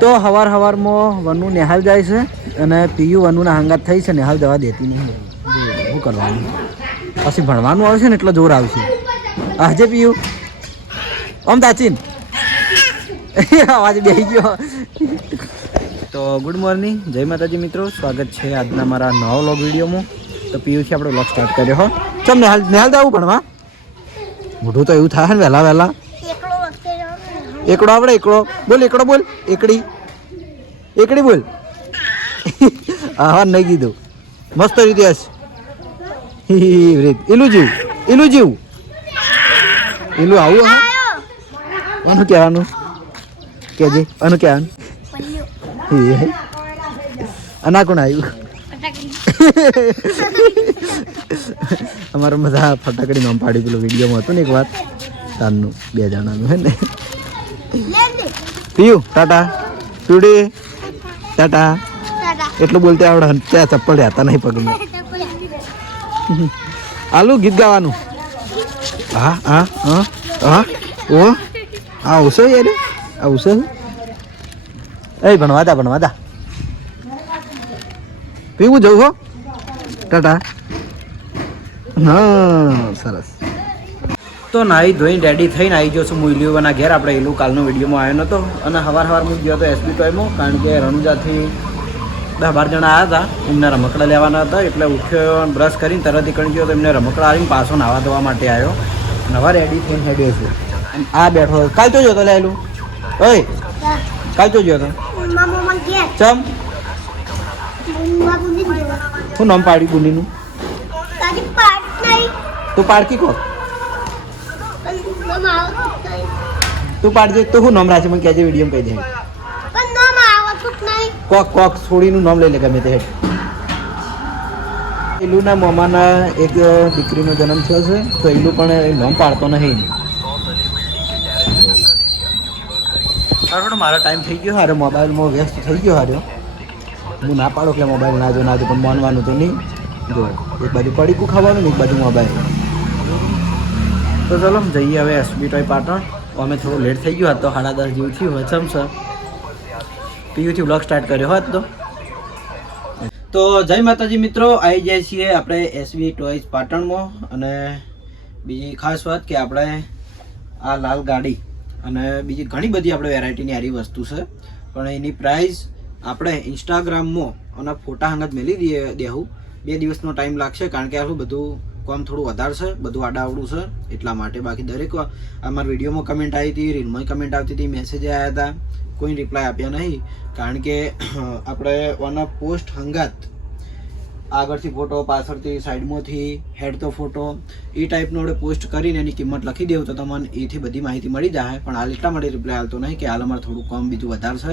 તો હવારમાં વનુ નિહાલ જાય છે અને પીયુ વનુના હંગાત થઈ છે. નિહાલ જવા દેતી નહીં. શું કરવાનું પછી ભણવાનું આવશે ને એટલો જોર આવશે. આજે પીયુ આમ તાચીન અવાજ બેસી ગયો. તો ગુડ મોર્નિંગ, જય માતાજી મિત્રો, સ્વાગત છે આજના મારા નવા વ્લોગ વિડીયોમાં. તો પીયુથી આપણે વ્લોગ સ્ટાર્ટ કર્યો હો. ચમ નિહાલ જવું ભણવા? મોઢું તો એવું થાય ને વહેલા એકડો આપણે એકડો બોલ, એકડો બોલ, એકડી બોલ. હા નહીં કીધું, મસ્ત રીતે હશ. એલું જેવું એલું આવું આનું કહેવાનું કેજે, આનું કહેવાનું અના કોણ આવ્યું? અમારે બધા ફટાકડી નામ પાડી પેલું વિડીયોમાં હતું ને એક વાત તારનું 2 જણાનું હે ને. પીયું ટાટા, પીવડી ટાટા એટલું બોલતે આવડે. ત્યાં ચપ્પલ રહેતા નહીં પગમાં. આલુ ગીત ગાવાનું. હા હા હા હા ઓ આવશે યાર, આવશે. એ ભણવા દા પીવું જવું હો. ટાટા. હા સરસ. તો નાહી ધોઈને રેડી થઈને આવી ગયો છું મુઈલીઓના ઘેર. આપણે એલું કાલનો વિડીયોમાં આવ્યો નહોતો અને સવારમાં ગયો હતો એસબી ટોયમાં, કારણ કે રણુજાથી 10-12 જણા આવ્યા હતા. એમને રમકડા લેવાના હતા એટલે ઉઠ્યો, બ્રશ કરીને તરત નીકળી ગયો. તો એમને રમકડા આવીને પાછો નાવા ધોવા માટે આવ્યો. નવા રેડી થઈને હેડ્યો છે. આ બેઠો. કાલ તો જોતો લેલું ઓય, કાલ તો જોતો ચમ શું નામ પાડ્યું બુનીનું? તું પાડકી કો, તું પાડજે. તો શું નામ રાખે મને કહેજે, વિડીયો કહી દે. કોક છોડીનું નામ લઈ લે ગમે તે. એલુના મામાના એક દીકરીનો જન્મ થયો છે તો એલું પણ નામ પાડતો નહીં. મારો ટાઈમ થઈ ગયો હારે, મોબાઈલમાં વ્યસ્ત થઈ ગયો હાર્યો. હું ના પાડો એટલે મોબાઈલ ના જો પણ માનવાનું તો નહીં. જો એક બાજુ પડીકું ખાવાનું ને એક બાજુ મોબાઈલ. તો ચલો જઈએ હવે એસબી ટોય પાટણ. અમે થોડું લેટ થઈ ગયું હતું, 10:30 જેવું થયું હોય ચમશે. પીયુથી વ્લોગ સ્ટાર્ટ કર્યો હોત તો જય માતાજી મિત્રો, આવી જાય છીએ આપણે એસબી ટોયઝ પાટણમાં. અને બીજી ખાસ વાત કે આપણે આ લાલ ગાડી અને બીજી ઘણી બધી આપણે વેરાયટીની સારી વસ્તુ છે, પણ એની પ્રાઇસ આપણે ઇન્સ્ટાગ્રામમાં અને ફોટા હંગત મેલી દેવું. 2 દિવસનો ટાઈમ લાગશે, કારણ કે આટલું બધું કામ થોડું વધારે છે, બધું આડાવડું છે એટલા માટે. બાકી દરેક અમારા વિડીયોમાં કમેન્ટ આવી હતી, રીલમાં કમેન્ટ આવતી હતી, મેસેજ આવ્યા હતા, કોઈ રિપ્લાય આપ્યા નહીં. કારણ કે આપણે ઓના પોસ્ટ હંગાત આગળથી ફોટો, પાછળથી સાઈડમાંથી હેડ તો ફોટો, એ ટાઈપનો આપણે પોસ્ટ કરીને એની કિંમત લખી દેવું તો તમને એથી બધી માહિતી મળી જાય. પણ હાલ એટલા માટે રિપ્લાય આવતો નહીં કે હાલ અમારે થોડું કામ બીજું વધારે છે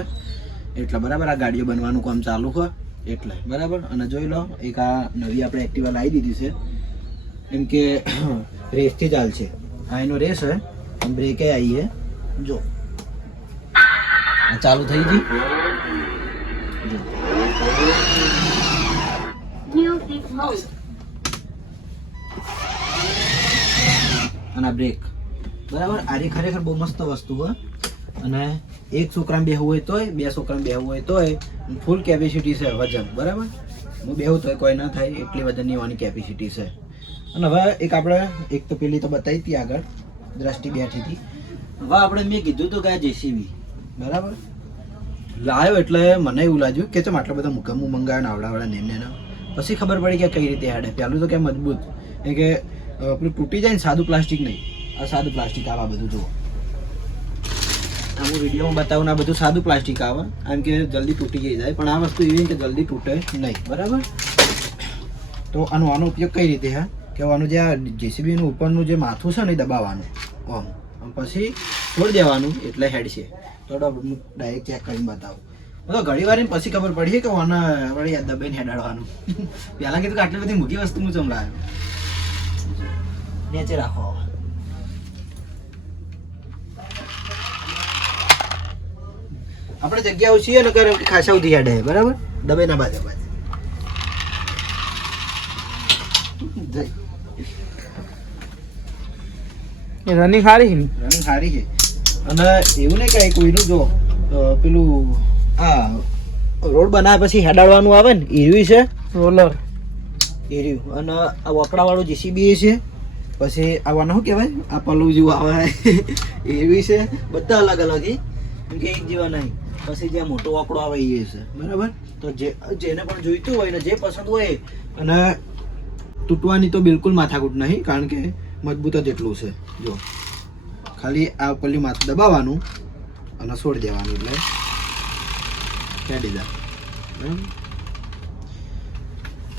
એટલે બરાબર. આ ગાડીઓ બનવાનું કામ ચાલુ હોય એટલે બરાબર. અને જોઈ લો, એક આ નવી આપણે એક્ટિવા લાવી દીધી છે, એમ કે રેસથી ચાલશે. આ એનો રેસ છે, બ્રેકે આવી છે. જો ચાલુ થઈ ગઈ. અને બ્રેક બરાબર. આરી ખરેખર બહુ મસ્ત વસ્તુ હોય. અને એક છોકરાને બેહવું હોય તોય, 2 છોકરાને બેહવું હોય તોય ફૂલ કેપેસિટી છે વજન બરાબર. હું બેહું તોય કોઈ ના થાય એટલી વજનની વાની કેપેસિટી છે. અને હવે એક આપણે એક તો પેલી તો બતાવી હતી આગળ, દ્રષ્ટિ બેઠી હતી. હવે આપણે મેં કીધું હતું કે આ જેસીબી બરાબર લાવ્યો એટલે મને એવું લાગ્યું કે ચમ આટલા બધા મુકામું મંગાવ્યા આવડાવાળા નેને. પછી ખબર પડી કે કઈ રીતે હાડે. પહેલું તો ક્યાં મજબૂત કે પેલું તૂટી જાય ને, સાદું પ્લાસ્ટિક નહીં. આ સાદું પ્લાસ્ટિક આવે બધું. જુઓ હું વિડીયોમાં બતાવું ને, આ બધું સાદું પ્લાસ્ટિક આવે, આમ કે જલ્દી તૂટી જાય. પણ આ વસ્તુ એવી કે જલ્દી તૂટે નહીં બરાબર. તો આનો ઉપયોગ કઈ રીતે હે કે આનું જે આ જેસીબીનું ઉપરનું જે માથું છે ને એ દબાવવાનું આમ, પછી છોડી દેવાનું એટલે હેડ છે. તો હું ડાયરેક્ટ ચેક કરીને બતાવું. તો ઘણી વાર પછી ખબર પડી કે આના વળી દબાઈને હેડાડવાનું. પહેલાં કીધું કે આટલી બધી મૂકી વસ્તુ હું ચમલાવ્યો. નીચે રાખો. આપણે જગ્યાઓ છીએ ને કરે ખાસા સુધી હેડે બરાબર. દબાઈ ના બાજુ રનિંગ સારી છે. અને એવું નહીં કે કોઈનું જો પેલું આ રોડ બનાવ્યા પછી હેડાડવાનું આવે ને એર્યું છે રોલર એર્યું, અને આ વકડાવાળું જીસીબી છે, પછી આવવાનું શું કહેવાય આ પલું જેવું આવે એવી છે, બધા અલગ અલગ કેમ કે એક જેવા નહીં. પછી જે મોટો વકડો આવે એ છે બરાબર. તો જેને પણ જોઈતું હોય ને જે પસંદ હોય, અને તૂટવાની તો બિલકુલ માથાકૂટ નહીં, કારણ કે મજબૂત જ એટલું છે. જો ખાલી આ પલ્લી માથું દબાવવાનું અને છોડી દેવાનું એટલે કાઢી જાય.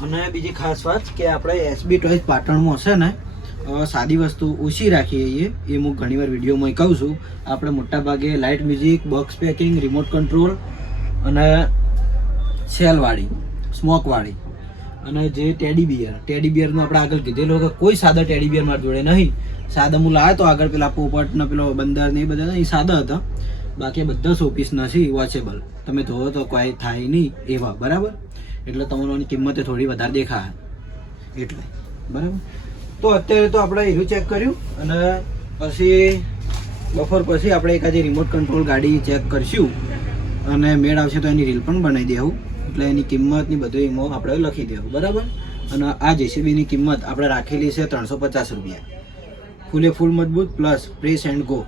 અને બીજી ખાસ વાત કે આપણે એસબી ટોયઝ પાટણમાં છે ને સાદી વસ્તુ ઓછી રાખીએ છીએ, એ હું ઘણીવાર વિડીયોમાં કહું છું. આપણે મોટાભાગે light music, box packing, remote control અને સેલવાળી, સ્મોકવાળી, અને જે ટેડી બિયરનું આપણે આગળ કીધેલું કે કોઈ સાદા ટેડી બિયર મારા જોડે નહીં. સાદા હું લાવ્યો તો આગળ પેલા પોપટ ને પેલો બંદર ને એ બધા એ સાદા હતા, બાકી બધા શોપીસ નથી, વોચેબલ, તમે ધોવો તો કોઈ થાય નહીં એવા બરાબર. એટલે તમારી કિંમતે થોડી વધારે દેખાય એટલે બરાબર. તો અત્યારે તો આપણે એવું ચેક કર્યું, અને પછી બપોર પછી આપણે એકાદી રિમોટ કંટ્રોલ ગાડી ચેક કરશું, અને મેળ આવશે તો એની રીલ પણ બનાવી દેવું, એટલે એની કિંમતની બધું એમાં આપણે લખી દેવું બરાબર. અને આ જેસીબીની કિંમત આપણે રાખેલી છે 350 રૂપિયા, ફૂલે ફૂલ મજબૂત પ્લસ પ્રેસ એન્ડ ગો,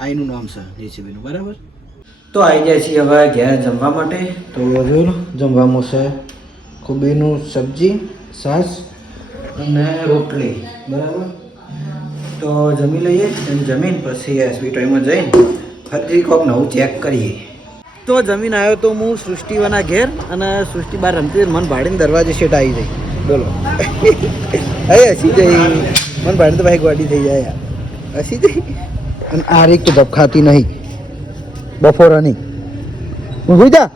આ એનું નામ છે જેસીબીનું બરાબર. તો આવી જાય છીએ હવે ઘેર જમવા માટે. તો જરૂર જમવામાં છે કોબીનું સબ્જી, છાશ અને રોટલી બરાબર. તો જમી લઈએ, અને જમીન પછી એસબી ટોયમાં જઈને ફરી કોઈક નવું ચેક કરીએ. તો જમીન આવ્યો તો હું સૃષ્ટિવાના ઘેર, અને સૃષ્ટિ બાર રમતી મન ભાડીને દરવાજે શેટ આવી જાય. બોલો હવે હસી જઈ મન ભાડીને તો ભાઈ ગોડી થઈ જાય યાર, હસી જઈ. અને આ રીત તો ધબખાતી નહીં બફોરાની. હું જોઈ જા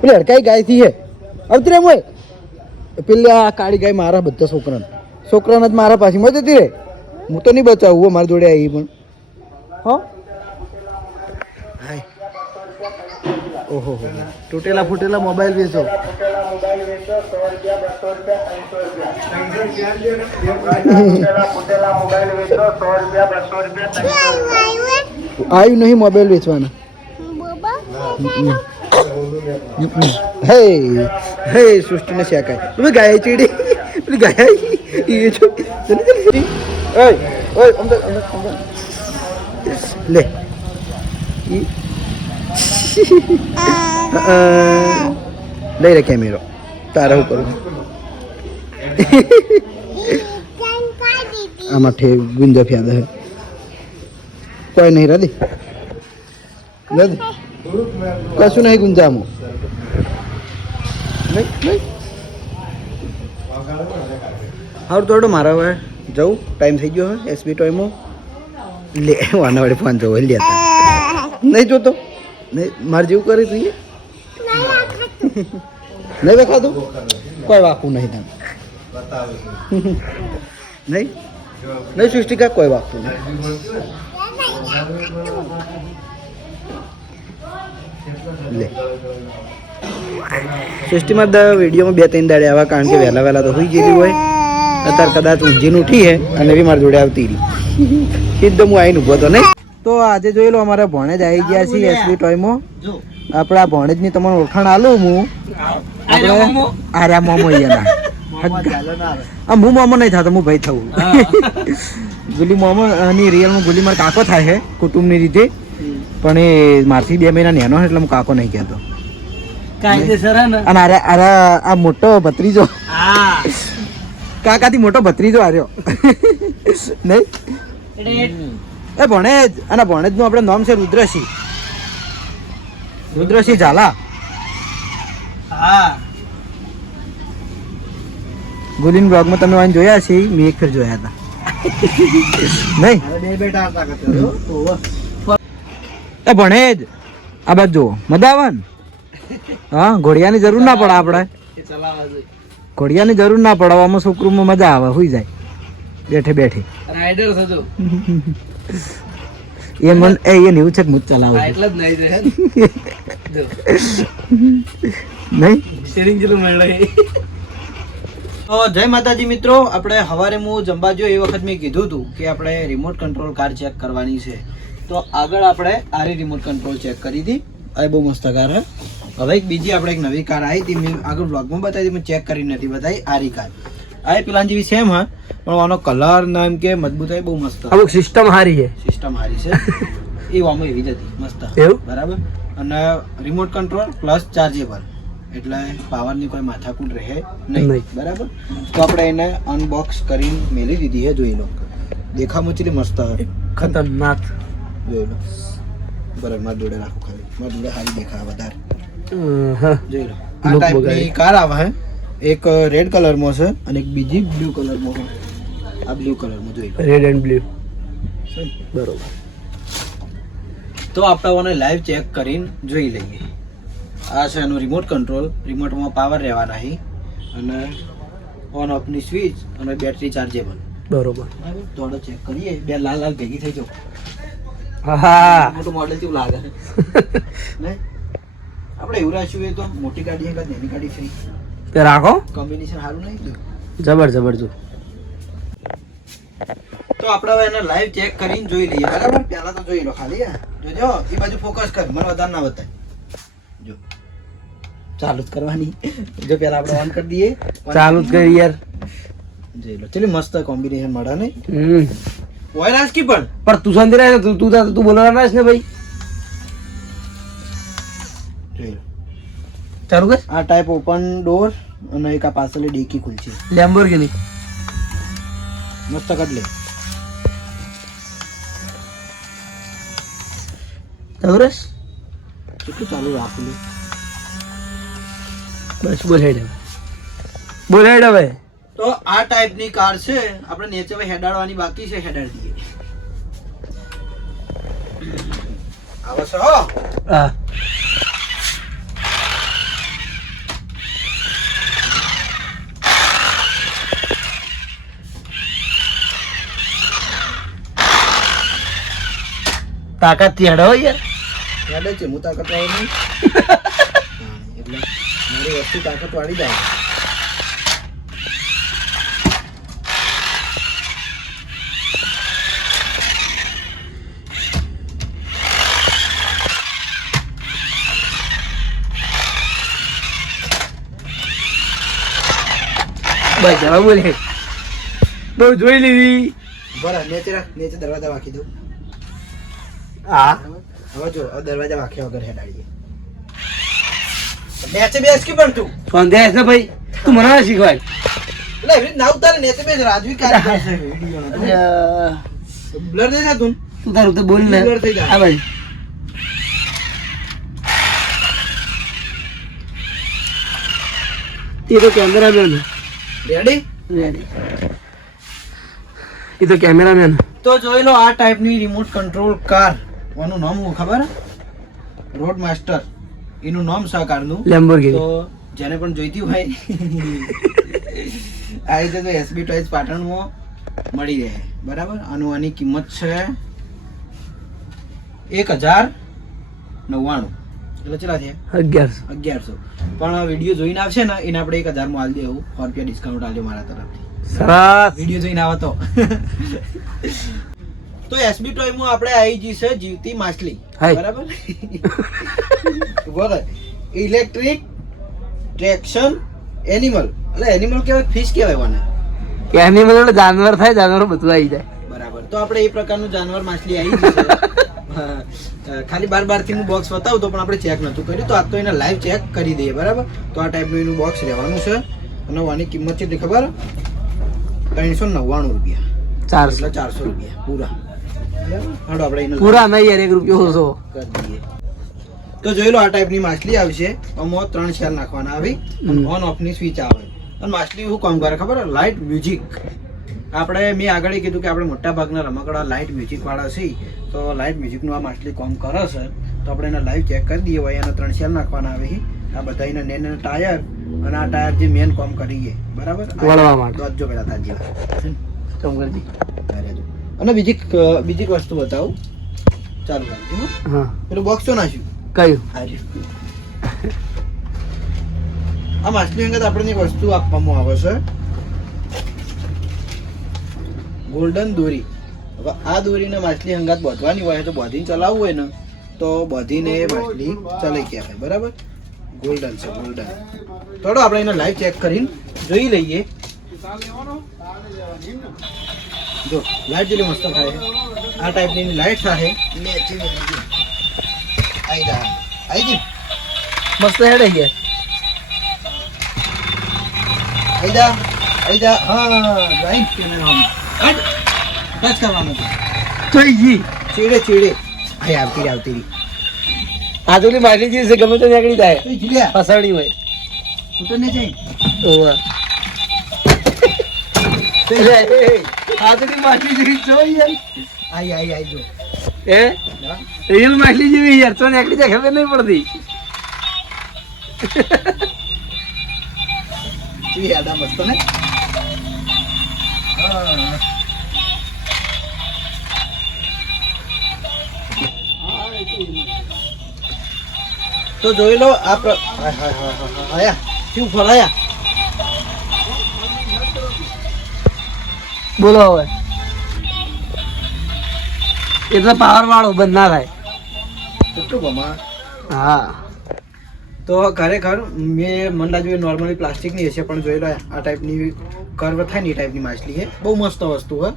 પેલી હડકાઈ ગાય થી હે આવતી રે મોય, પેલી આ કાળી ગાય મારા બધા છોકરાને જ મારા પાછી મજ હતી રે. હું તો નહીં બચાવું મારી જોડે આવી પણ હા. ઓહો તૂટેલા ફૂટેલા મોબાઈલ વેચો. આવ્યું નહીં મોબાઈલ વેચવાના. હે હે સૃષ્ટિને શેકાય તમે ગાય ચીડી પેલી ગાય એ છો લે લઈ રે કેમેરો તારા હું કરું આમાં ઠે ગુંજા ફ્યાદ હે કોઈ નહીં રાધી કશું નહીં ગુંજામાં હારું થોડો મારા હવે જવું ટાઈમ થઈ ગયો હવે એસબી ટોયમાં લે વાના વડે ફોન જવો લેતા નહીં જોતો નહીં મારે જેવું કરે જોઈએ નહીં દેખાતું કોઈ વાકું નહીં તમે નહીં નહીં સૃષ્ટિકા કોઈ વાકું નહીં. લે સૃષ્ટિમાં વિડીયોમાં 2-3 દાડે આવા, કારણ કે વહેલા તો હોઈ ગયેલી હોય, અત્યારે કદાચ ઊંઘીને ઉઠી હે અને બી મારી જોડે આવતી રહી સીધો હું આવીને ઊભો તો નહીં. તો આજે જોઈ લો અમારા ભણેજ આવી ગયા છે એસબી ટોયમાં. આપણા ભણેજની તમને ઓળખાણ આલું હું આપણે આર્યા મોમો અહીંયાના હું મોમો નહીં થતો, હું ભાઈ થવું. ગુલી મોમો ની રિયલમાં ગુલી મારો કાકો થાય છે કુટુંબની રીતે, પણ એ મારથી 2 મહિના નેનો એટલે હું કાકો નહીં કહેતો. અને આ મોટો ભત્રીજો કાકાથી મોટો ભત્રીજો આર્યો નહીં એ ભણેજ. અને ભણેજ નું આપણે નામ છે રુદ્રસિંહ ઝાલા. ગુલીન બ્લોગમાં તમે વાન જોયા છે, મેં એક ફેર જોયા હતા નહીં એ ભણેજ. આ બાજુ જુઓ મજા આવે ને. હા ઘોડિયાની જરૂર ના પડે, આપણે ઘોડિયાની જરૂર ના પડે, આમાં છોકરુંમાં મજા આવે, સુઈ જાય બેઠે બેઠે. એ મન એ એવું છે કે હું ચલાવું એટલે જ નહીં. તો જય માતાજી મિત્રો, આપણે સવારે હું જમવા જો એ વખત મેં કીધું હતું કે આપણે રિમોટ કંટ્રોલ કાર ચેક કરવાની છે. તો આગળ આપણે આરી રિમોટ કંટ્રોલ ચેક કરી હતી. આ બહુ મસ્ત કાર હે. હવે એક બીજી આપણે એક નવી કાર આવી હતી, મેં આગળ બ્લોગમાં બતાવી હતી, મેં ચેક કરી નથી બતાવી. આરી કાર આ પેલા જેવી સેમ હા, પણ આનો કલર ના એમ કે મજબૂતાઈ બહુ મસ્ત. અમુક સિસ્ટમ સારી છે. સિસ્ટમ સારી છે એ આમાં એવી જ હતી મસ્ત. એવું બરાબર. અને રિમોટ કંટ્રોલ પ્લસ ચાર્જેબલ, એટલે પાવરની કોઈ માથાકૂટ રહે નહીં. બરાબર. તો આપણે એને અનબોક્સ કરીને મેલી દીધી છે. જોઈ લો, દેખામાં ચેટલી મસ્ત ખતરનાક. જોઈ લો. બરાબર, મારી જોડે રાખો ખાલી, મારી જોડે સારી દેખાય વધારે. જોઈ લો, આ ટાઈપની કાર આવે છે. એક રેડ કલરમાં છે અને એક બીજી બ્લુ કલરમાં છે. આ બ્લુ કલરમાં જોઈ લો, રેડ એન્ડ બ્લુ. બરોબર. તો આપણે લાઈવ ચેક કરીને જોઈ લઈએ. આ છે એનું રિમોટ કંટ્રોલ. રિમોટમાં પાવર રહેવાના અહીં અને ઓન ઓફની સ્વિચ અને બેટરી ચાર્જેબલ. બરોબર. થોડો ચેક કરીએ. બે લાલ લાલ ભેગી થઈ જાવ. હા, મોટું મોડેલ કેવું લાગે ને? આપણે એવું રાખ્યું એ તો મોટી ગાડી એક નાની ગાડી થઈ તે રાખો. કોમ્બિનેશન સારું નહીં. જબર જબર. જો તો આપણે હવે એને લાઈવ ચેક કરીને જોઈ લઈએ. બરાબર. પહેલા તો જોઈ લો ખાલી. જોજો એ બાજુ ફોકસ કર, મને વધારે ના બતાય. જો ચાલુ જ કરવાની. જો પહેલા આપણે ઓન કરી દઈએ. ચાલુ જ કરી યાર. જોઈ લો, ચલી મસ્ત કોમ્બિનેશન મળે ને. ઓઇલ આજ કી પણ તું શાંતિ રહે. તું બોલવાના છે ને ભાઈ. જોઈ લો, ચાલુ કર. આ ટાઈપ ઓપન ડોર અને એક આ પાછળની ડીકી ખુલશે. લેમ્બોર્ગિની મસ્ત કાઢ લે. તવરસ કેટલું ચાલુ રાખું લે. બસ બોલ હેડ. બોલ હેડ હવે. તો આ ટાઈપની કાર છે. આપણે નીચે હવે હેડાડવાની બાકી છે, હેડાડી દઈએ. આવે છે હો. હા. તાકાત થી હેડો યાર. હેડે છે. હું તાકાત વાળો નહીં. એટલે મારી વસ્તુ તાકાત વાળી જાય. બસ હવે બોલ હેડ. બહુ જોઈ લીધી. બરાબર. નીચે રાખ, નીચે દરવાજા વાંકી દઉં. હા. હવે જો દરવાજા વાંખ્યા વગર હેડાડીએ. નીચે બેસ કે પણ તું સંદેશ ને ભાઈ, તું મને ના શીખવાય. એટલે એવી ના ઉતારે. નીચે બેસ. રાજવી કાર કરશે વિડિયો બ્લર થઈ જાતું. તું તારું તો બોલ ને. બ્લર થઈ જાય. હા ભાઈ. એ તો કેમેરામેન. રેડી. એ તો કેમેરામેન. તો જોઈ લો, આ ટાઈપની રિમોટ કંટ્રોલ કાર. આનું નામ હું ખબર? રોડ માસ્ટર એનું નામ છે કારનું. લેમ્બોર્ગિની. તો જેને પણ જોઈતી હોય આ રીતે તો એસબી ટોયઝ પાટણમાં મળી રહે. બરાબર. આની કિંમત છે 1099. એટલે ચલા છે 1100. પણ વિડીયો જોઈને આવશે ને એને આપણે 1000 માં આલી દેવું. 100 રૂપિયા ડિસ્કાઉન્ટ આલ્યો મારા તરફથી. સરસ. વિડીયો જોઈને આવો તો. તો એસબી ટોય માં આપણે આવી જી છે જીવતી માછલી. બરાબર. બોલો, ઇલેક્ટ્રિક ટ્રેક્શન એનિમલ. એટલે એનિમલ કહેવાય, ફિશ કહેવાય મને. એનિમલ એટલે જાનવર થાય. જાનવર બધું આવી જાય. બરાબર. તો આપણે એ પ્રકારનું જાનવર માછલી આવી ગઈ છે. ખાલી બાર થી હું બોક્સ બતાવતો પણ આપણે ચેક નતું કર્યું. તો આ તો એને લાઈવ ચેક કરી દઈએ. બરાબર. તો આ ટાઈપનું એનું બોક્સ રહેવાનું છે. અને આની કિંમત કેટલી ખબર? 399 રૂપિયા. 400. એટલે 400 રૂપિયા પૂરા. હાલો આપણે એને પૂરા નહીં યાર, 1 રૂપિયો ઓછો કરી દઈએ. તો જોઈ લો, આ ટાઈપની માછલી આવશે. આમાં 3 શેલ નાખવાના આવી અને ઓન ઓફ ની સ્વિચ આવે. અને માછલી શું કામ કરે ખબર? Light music. આપણે મેં આગળ કીધું કે આપણે મોટા ભાગના રમકડા લાઇટ મ્યુઝિક વાળા છીએ. તો લાઇટ મ્યુઝિકનું આ માછલી કામ કરે છે. તો આપણે એને લાઈવ ચેક કરી દઈએ. હોય એના 3 શેલ નાખવાના આવે. આ બધા એના નેના ટાયર અને આ ટાયર જે મેન કામ કરીએ. બરાબર. વળવા માટે જો પેલા તાજી ચમકરજી. અને બીજી વસ્તુ બતાવું. ચાલુ રાખજો. હા. પેલું બોક્સ તો નાખ્યું. કયું? આ માછલી અંગત આપણને એક વસ્તુ આપવામાં આવે છે. ગોલ્ડન દોરી. હવે આ દોરીને માછલી હંગાત બાંધવાની હોય તો બાંધીને ચલાવવું હોય ને તો બાંધીને માછલી ચલાઈ કહેવાય. બરાબર, ગોલ્ડન છે ગોલ્ડન. થોડો આપણે એને લાઈવ ચેક કરીને જોઈ લઈએ. જો લાઈટ જેટલી મસ્ત થાય આ ટાઈપની લાઈટ થાય આવી ગઈ મસ્ત હેડ આવી ગયા. હા રાઈટ કેમેરા ટચ કરવાનું છે. જોઈ જી ચીડે ચીડે આવતી રહી. આજુલી માછલી જે છે ગમે તો નીકળી જાય જીલ્યા ફસાણી હોય. ઉતરને જઈ ઓવા આજુલી માછલી જેવી જોઈ યાર. આઈ જો એ રિયલ માછલી જેવી યાર તો નીકળી જાય ખબર નહીં પડતી. આડા મસ્ત ને. તો જોઈ લો આ આયા શું ફરાયા. બોલો હવે એટલે પાવર વાળો બંધ ના થાય. કેટલું ગમા. હા તો ખરેખર મેં મંડા જોઈ નોર્મલી પ્લાસ્ટિકની હશે પણ જોઈ લો આ ટાઈપની કર્વ થાય ને એ ટાઈપની માછલી છે. બહુ મસ્ત વસ્તુ છે.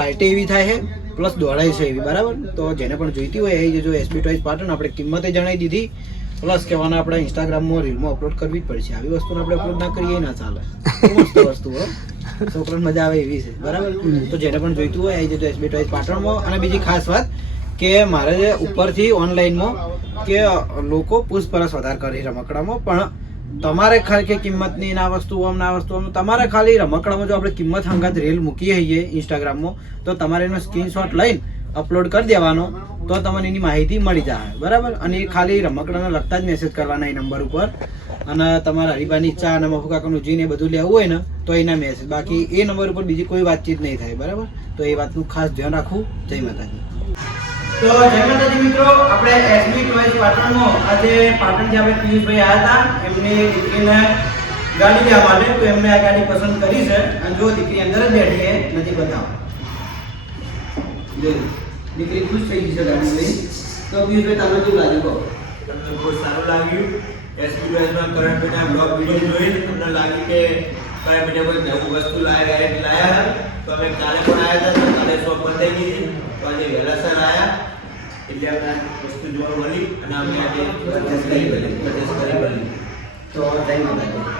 લાઇટે એવી થાય છે પ્લસ દોડાય છે એવી. બરાબર, તો જેને પણ જોઈતી હોય એ જો એસબી ટોયઝ પાટણ આપણે કિંમતે જણાવી દીધી. પ્લસ કહેવાના આપણે ઇન્સ્ટાગ્રામમાં રીલમાં અપલોડ કરવી જ પડશે. આવી વસ્તુને આપણે અપલોડ ના કરીએ ના ચાલે. બહુ મસ્ત વસ્તુ હો, છોકરાને મજા આવે એવી છે. બરાબર, તો જેને પણ જોઈતું હોય આવી જજો એસબી ટોયઝ પાટણમાં. અને બીજી ખાસ વાત કે મારે જે ઉપરથી ઓનલાઈનમાં કે લોકો પૂછપરછ વધારે કરી રમકડામાં, પણ તમારે ખાલી કિંમતની ના વસ્તુ ના વસ્તુ તમારે ખાલી રમકડામાં જો આપણે કિંમત હંગાત રીલ મૂકીએ છીએ ઇન્સ્ટાગ્રામમાં તો તમારે એનો સ્ક્રીનશોટ લઈને અપલોડ કરી દેવાનો તો તમને એની માહિતી મળી જાય. બરાબર, અને એ ખાલી રમકડાને લગતા જ મેસેજ કરવાના એ નંબર ઉપર. અને તમારા હરીબાની ચા અને મફુ કાકાનું જીને બધું લેવું હોય ને તો એના મેસેજ, બાકી એ નંબર ઉપર બીજી કોઈ વાતચીત નહીં થાય. બરાબર, તો એ વાતનું ખાસ ધ્યાન રાખવું. જય માતાજી. તો જય માતાજી મિત્રો, આપણે એસબી ટોયઝ પાટણમાં આજે પાટણથી આપણે પિયુષભાઈ આવ્યા હતા એમની દીકરીને ગાડી લેવા માટે. તો એમને આ ગાડી પસંદ કરી છે અને જો દીકરી અંદર જ બેઠી છે, નથી બતાવો. દીકરી ખુશ થઈ ગઈ છે ગાડી લઈ. તો પિયુષભાઈ તમને કેવું લાગ્યું કહો. તમને બહુ સારું લાગ્યું. એસબી ટોયઝમાં કરંટ બેટા બ્લોગ વિડીયો જોઈને તમને લાગ્યું કે કયા બેટા કોઈ નવું વસ્તુ લાયા તો અમે કાલે પણ આવ્યા હતા. તો કાલે શોપ બંધ થઈ ગઈ હતી તો આજે વહેલાસર આવ્યા એટલે અમને વસ્તુ જોવા મળી અને અમે આજે પરચેસ કરી મળી. તો જય માતાજી.